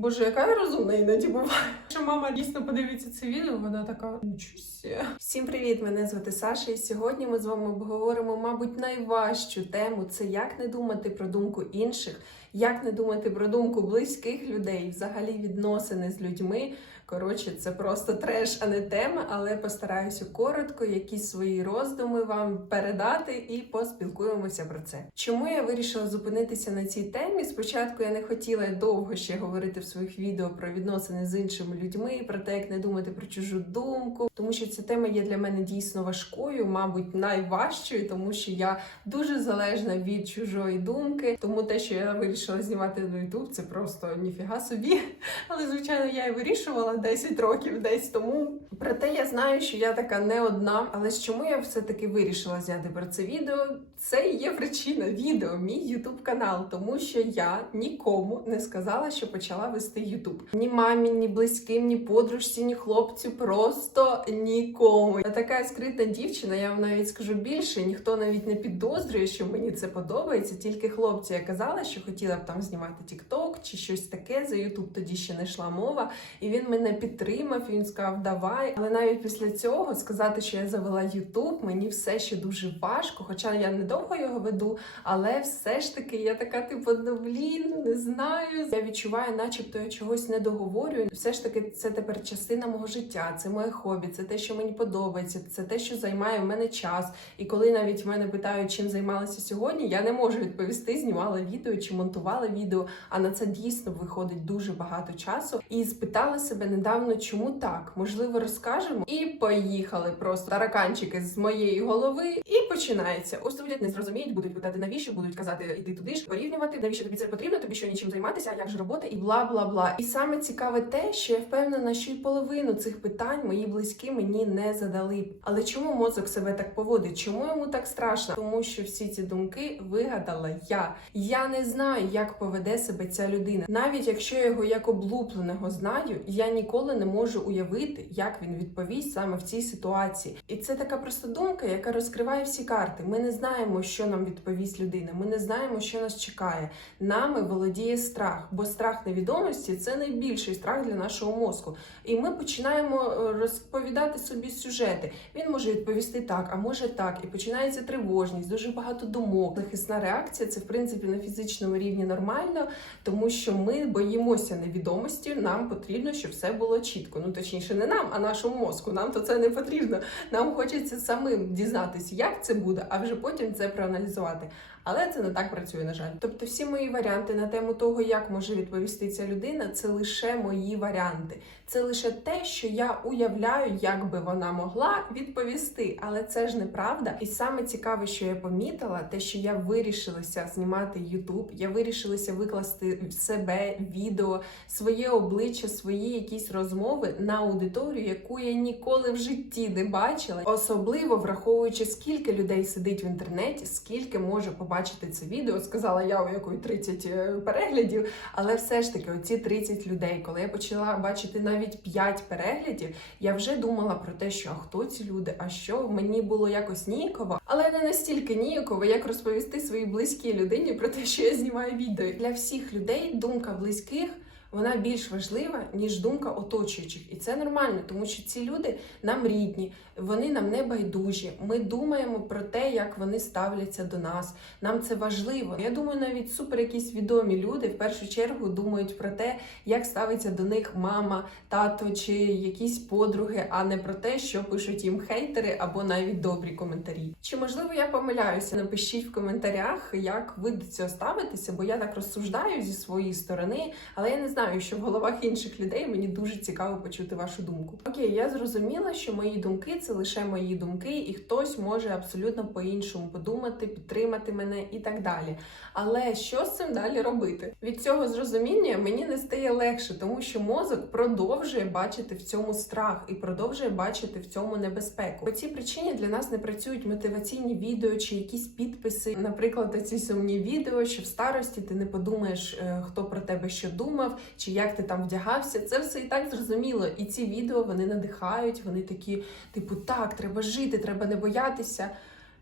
Боже, яка я розумна іноді буває. Якщо мама дійсно подивиться це відео, вона така нічуся. Всім привіт! Мене звати Саша, і сьогодні ми з вами обговоримо, мабуть, найважчу тему це як не думати про думку інших, як не думати про думку близьких людей, взагалі відносини з людьми. Коротше, це просто треш, а не тема, але постараюся коротко якісь свої роздуми вам передати і поспілкуємося про це. Чому я вирішила зупинитися на цій темі? Спочатку я не хотіла довго ще говорити в своїх відео про відносини з іншими людьми, про те, як не думати про чужу думку, тому що ця тема є для мене дійсно важкою, мабуть, найважчою, тому що я дуже залежна від чужої думки. Тому те, що я вирішила знімати на YouTube, це просто ніфіга собі. Але звичайно, я і вирішувала 10 років десь тому. Проте я знаю, що я така не одна. Але з чому я все-таки вирішила зняти про це відео? Це і є причина відео, мій YouTube канал, тому що я нікому не сказала, що почала вести YouTube. Ні мамі, ні близьким, ні подружці, ні хлопцю, просто нікому. Я така скрита дівчина, я вам навіть скажу більше. Ніхто навіть не підозрює, що мені це подобається. Тільки хлопці я казала, що хотіла б там знімати TikTok чи щось таке. За YouTube тоді ще не йшла мова. І він мене підтримав. і Він сказав, давай. Але навіть після цього сказати, що я завела YouTube, мені все ще дуже важко. Хоча я недовго його веду, але все ж таки я така, типу, ну блін, не знаю. Я відчуваю, начебто я чогось не договорюю. Все ж таки, це тепер частина мого життя, це моє хобі, це те, що мені подобається, це те, що займає в мене час. І коли навіть мене питають, чим займалася сьогодні, я не можу відповісти, знімала відео чи монтувала відео. А на це дійсно виходить дуже багато часу. І спитала себе недавно, чому так? Можливо, розкажемо. І поїхали просто тараканчики з моєї голови. І починається. Ось люди не зрозуміють, будуть питати, навіщо будуть казати, іди туди ж порівнювати, навіщо тобі це потрібно, тобі що нічим займатися, а як же робота, і бла бла бла. І саме цікаве те, що я впевнена, що й половину цих питань мої близькі мені не задали. Але чому мозок себе так поводить? Чому йому так страшно? Тому що всі ці думки вигадала я. Я не знаю, як поведе себе ця людина. Навіть якщо я його як облупленого знаю, я ніколи не можу уявити, як він відповість саме в цій ситуації. І це така просто думка, яка розкриває всі карти. Ми не знаємо, що нам відповість людина. Ми не знаємо, що нас чекає. Нами володіє страх, бо страх невідомості це найбільший страх для нашого мозку. І ми починаємо е, розповідати собі сюжети. Він може відповісти так, а може так. І починається тривожність, дуже багато думок. Захисна реакція це в принципі на фізичному рівні нормально, тому що ми боїмося невідомості. Нам потрібно, щоб все було чітко. Ну точніше, не нам, а нашому мозку. Нам то це не потрібно. Нам хочеться самим дізнатися, як це буде, а вже потім це проаналізувати. Але це не так працює, на жаль. Тобто, всі мої варіанти на тему того, як може відповісти ця людина, це лише мої варіанти. Це лише те, що я уявляю, як би вона могла відповісти. Але це ж неправда. І саме цікаве, що я помітила, те, що я вирішилася знімати YouTube, я вирішилася викласти в себе відео, своє обличчя, свої якісь розмови на аудиторію, яку я ніколи в житті не бачила, особливо враховуючи, скільки людей сидить в інтернеті, скільки може побачити це відео. Сказала я, у якої 30 е, переглядів, але все ж таки, оці 30 людей, коли я почала бачити навіть 5 переглядів, я вже думала про те, що а хто ці люди, а що мені було якось ніяково, але не настільки ніяково, як розповісти своїй близькій людині про те, що я знімаю відео. Для всіх людей думка близьких. Вона більш важлива ніж думка оточуючих, і це нормально, тому що ці люди нам рідні, вони нам не байдужі. Ми думаємо про те, як вони ставляться до нас. Нам це важливо. Я думаю, навіть супер якісь відомі люди в першу чергу думають про те, як ставиться до них мама, тато чи якісь подруги, а не про те, що пишуть їм хейтери або навіть добрі коментарі. Чи можливо я помиляюся? Напишіть в коментарях, як ви до цього ставитеся, бо я так розсуждаю зі своєї сторони, але я не знаю, що в головах інших людей мені дуже цікаво почути вашу думку. Окей, я зрозуміла, що мої думки це лише мої думки, і хтось може абсолютно по-іншому подумати, підтримати мене і так далі. Але що з цим далі робити? Від цього зрозуміння мені не стає легше, тому що мозок продовжує бачити в цьому страх і продовжує бачити в цьому небезпеку. По цій причині для нас не працюють мотиваційні відео чи якісь підписи. Наприклад, ці сумні відео, що в старості ти не подумаєш, е, хто про тебе що думав, чи як ти там вдягався. Це все і так зрозуміло. І ці відео вони надихають, вони такі, типу, так, треба жити, треба не боятися.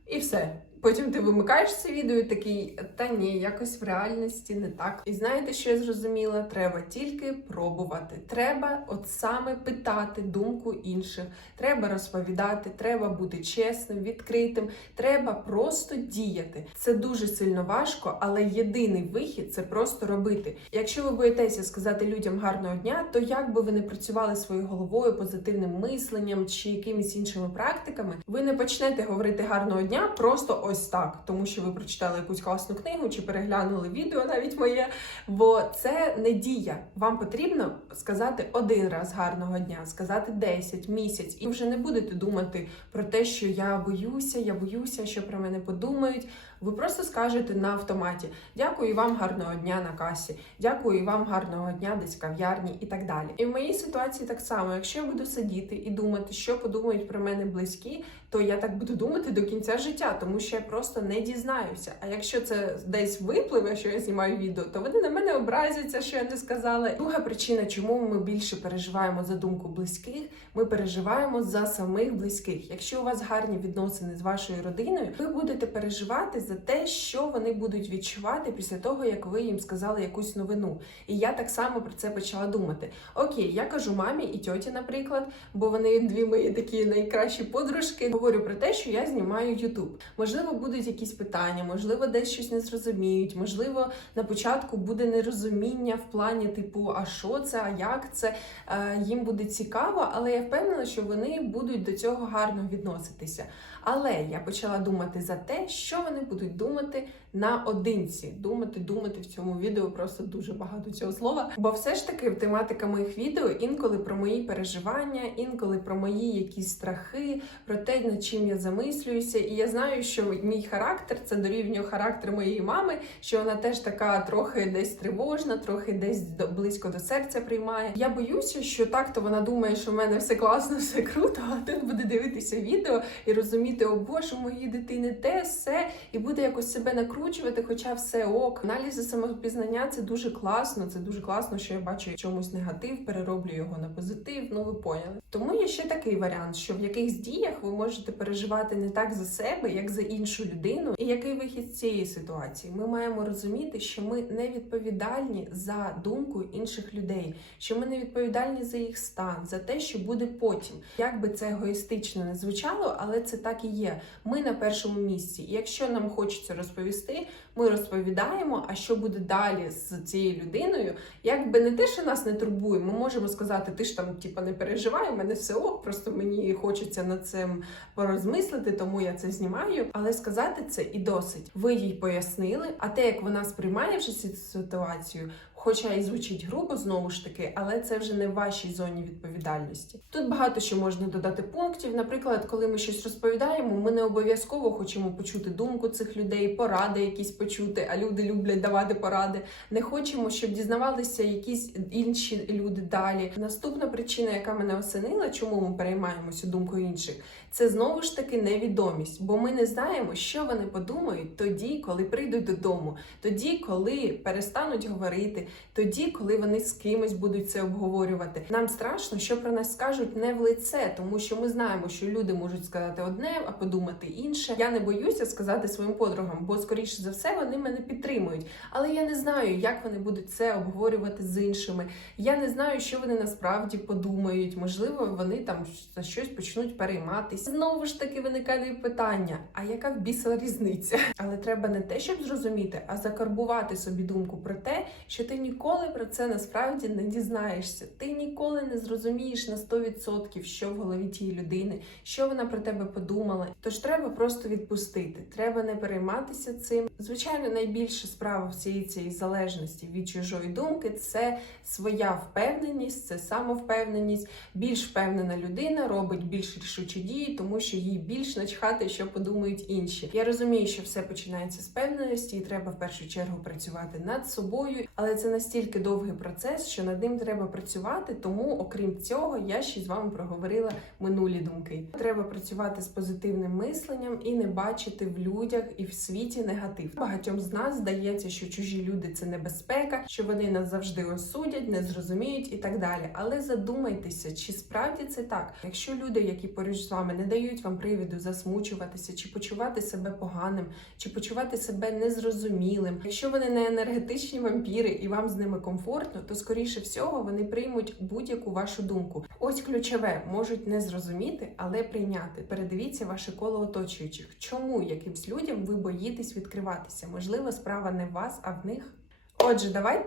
І все. Потім ти вимикаєш це відео і такий, та ні, якось в реальності не так. І знаєте, що я зрозуміла? Треба тільки пробувати. Треба от саме питати думку інших. Треба розповідати, треба бути чесним, відкритим. Треба просто діяти. Це дуже сильно важко, але єдиний вихід це просто робити. Якщо ви боїтеся сказати людям гарного дня, то як би ви не працювали своєю головою, позитивним мисленням чи якимись іншими практиками, ви не почнете говорити гарного дня просто ось так, тому що ви прочитали якусь класну книгу чи переглянули відео, навіть моє. Бо це не дія. Вам потрібно сказати один раз гарного дня, сказати 10, місяць, і вже не будете думати про те, що я боюся, я боюся, що про мене подумають. Ви просто скажете на автоматі дякую вам гарного дня на касі, дякую вам гарного дня десь в кав'ярні і так далі. І в моїй ситуації так само, якщо я буду сидіти і думати, що подумають про мене близькі, то я так буду думати до кінця життя, тому що я просто не дізнаюся. А якщо це десь випливе, що я знімаю відео, то вони на мене образяться, що я не сказала. Друга причина, чому ми більше переживаємо за думку близьких, ми переживаємо за самих близьких. Якщо у вас гарні відносини з вашою родиною, ви будете переживати за те, що вони будуть відчувати після того, як ви їм сказали якусь новину. І я так само про це почала думати. Окей, я кажу мамі і тьоті, наприклад, бо вони дві мої такі найкращі подружки. Говорю про те, що я знімаю Ютуб. Можливо, будуть якісь питання, можливо, десь щось не зрозуміють. Можливо, на початку буде нерозуміння в плані типу, а що це, а як це Е, їм буде цікаво, але я впевнена, що вони будуть до цього гарно відноситися. Але я почала думати за те, що вони будуть думати наодинці. Думати, думати в цьому відео просто дуже багато цього слова. Бо все ж таки тематика моїх відео інколи про мої переживання, інколи про мої якісь страхи, про те, над чим я замислююся. І я знаю, що мій характер це дорівнює характер моєї мами, що вона теж така трохи десь тривожна, трохи десь близько до серця приймає. Я боюся, що так-то вона думає, що в мене все класно, все круто, а тут буде дивитися відео і розуміти, о боже, моєї дитини те, все, і буде якось себе накручувати, хоча все ок. Аналізи самопізнання це дуже класно. Це дуже класно, що я бачу чомусь негатив, перероблю його на позитив. Ну ви поняли. Тому є ще такий варіант, що в якихось діях ви можете переживати не так за себе, як за іншу людину. І який вихід з цієї ситуації? Ми маємо розуміти, що ми не відповідальні за думку інших людей, що ми не відповідальні за їх стан, за те, що буде потім. Як би це егоїстично не звучало, але це так і є. Ми на першому місці. І якщо нам хочеться розповісти, ми розповідаємо. А що буде далі з цією людиною? Якби не те, що нас не турбує, ми можемо сказати, ти ж там, типа, не переживай, мене все ок, просто мені хочеться над цим порозмислити, тому я це знімаю. Але сказати це і досить. Ви їй пояснили, а те, як вона сприймає вже цю ситуацію. Хоча і звучить грубо знову ж таки, але це вже не в вашій зоні відповідальності. Тут багато що можна додати пунктів. Наприклад, коли ми щось розповідаємо, ми не обов'язково хочемо почути думку цих людей, поради якісь почути, а люди люблять давати поради. Не хочемо, щоб дізнавалися якісь інші люди далі. Наступна причина, яка мене осенила, чому ми переймаємося думкою інших, це знову ж таки невідомість, бо ми не знаємо, що вони подумають тоді, коли прийдуть додому, тоді, коли перестануть говорити, тоді, коли вони з кимось будуть це обговорювати. Нам страшно, що про нас скажуть не в лице, тому що ми знаємо, що люди можуть сказати одне, а подумати інше. Я не боюся сказати своїм подругам, бо скоріше за все вони мене підтримують. Але я не знаю, як вони будуть це обговорювати з іншими. Я не знаю, що вони насправді подумають. Можливо, вони там за щось почнуть перейматися. Знову ж таки виникає питання: а яка в біса різниця? Але треба не те, щоб зрозуміти, а закарбувати собі думку про те, що ти ніколи про це насправді не дізнаєшся. Ти ніколи не зрозумієш на 100%, що в голові тієї людини, що вона про тебе подумала. Тож треба просто відпустити. Треба не перейматися цим. Звичайно, найбільша справа всієї цієї залежності від чужої думки це своя впевненість, це самовпевненість. Більш впевнена людина робить більш рішучі дії, тому що їй більш начхати, що подумають інші. Я розумію, що все починається з певності, і треба в першу чергу працювати над собою, але це це настільки довгий процес, що над ним треба працювати. Тому, окрім цього, я ще з вами проговорила минулі думки. Треба працювати з позитивним мисленням і не бачити в людях і в світі негатив. Багатьом з нас здається, що чужі люди це небезпека, що вони нас завжди осудять, не зрозуміють і так далі. Але задумайтеся, чи справді це так? Якщо люди, які поруч з вами, не дають вам привіду засмучуватися, чи почувати себе поганим, чи почувати себе незрозумілим, якщо вони не енергетичні вампіри і вам з ними комфортно, то скоріше всього вони приймуть будь-яку вашу думку. Ось ключове можуть не зрозуміти, але прийняти. Передивіться ваше коло оточуючих. Чому якимсь людям ви боїтесь відкриватися? Можливо, справа не в вас, а в них. Отже, давай.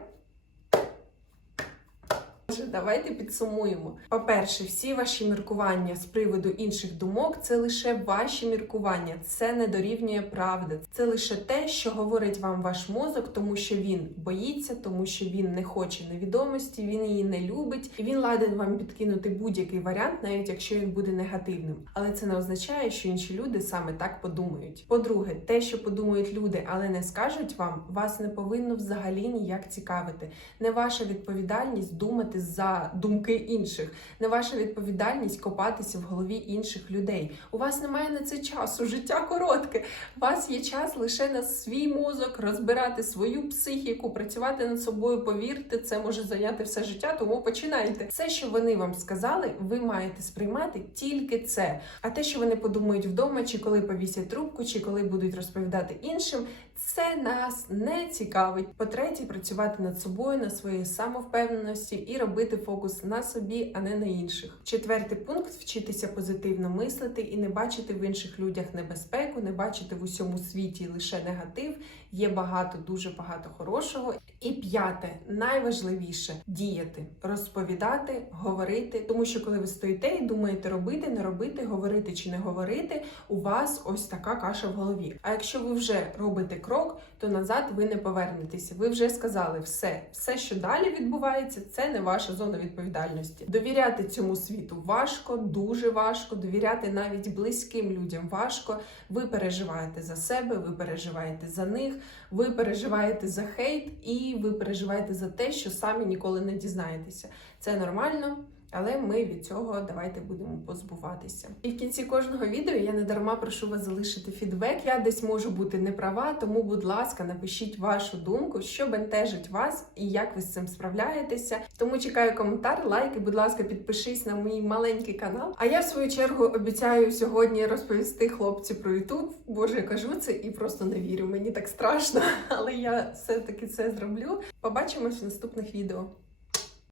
Отже, давайте підсумуємо. По-перше, всі ваші міркування з приводу інших думок це лише ваші міркування, це не дорівнює правди. Це лише те, що говорить вам ваш мозок, тому що він боїться, тому що він не хоче невідомості, він її не любить, і він ладен вам підкинути будь-який варіант, навіть якщо він буде негативним. Але це не означає, що інші люди саме так подумають. По-друге, те, що подумають люди, але не скажуть вам, вас не повинно взагалі ніяк цікавити. Не ваша відповідальність думати за думки інших, не ваша відповідальність копатися в голові інших людей. У вас немає на це часу, життя коротке. У вас є час лише на свій мозок, розбирати свою психіку, працювати над собою. Повірте, це може зайняти все життя, тому починайте. Все, що вони вам сказали, ви маєте сприймати тільки це. А те, що вони подумають вдома, чи коли повісять трубку, чи коли будуть розповідати іншим, це нас не цікавить. По-третє, працювати над собою, на своїй самовпевненості і робити фокус на собі, а не на інших. Четвертий пункт вчитися позитивно мислити і не бачити в інших людях небезпеку, не бачити в усьому світі лише негатив. Є багато, дуже багато хорошого. І п'яте, найважливіше діяти, розповідати, говорити. Тому що коли ви стоїте і думаєте робити, не робити, говорити чи не говорити, у вас ось така каша в голові. А якщо ви вже робите крок, то назад ви не повернетеся. Ви вже сказали все, все, що далі відбувається, це не ваша зона відповідальності. Довіряти цьому світу важко, дуже важко. Довіряти навіть близьким людям важко. Ви переживаєте за себе, ви переживаєте за них, ви переживаєте за хейт і ви переживаєте за те, що самі ніколи не дізнаєтеся. Це нормально. Але ми від цього давайте будемо позбуватися. І в кінці кожного відео я не дарма прошу вас залишити фідбек. Я десь можу бути не права, тому, будь ласка, напишіть вашу думку, що бентежить вас і як ви з цим справляєтеся. Тому чекаю коментар, лайк і, будь ласка, підпишись на мій маленький канал. А я в свою чергу обіцяю сьогодні розповісти хлопці про Ютуб. Боже, я кажу це і просто не вірю. Мені так страшно, але я все таки це зроблю. Побачимось в наступних відео.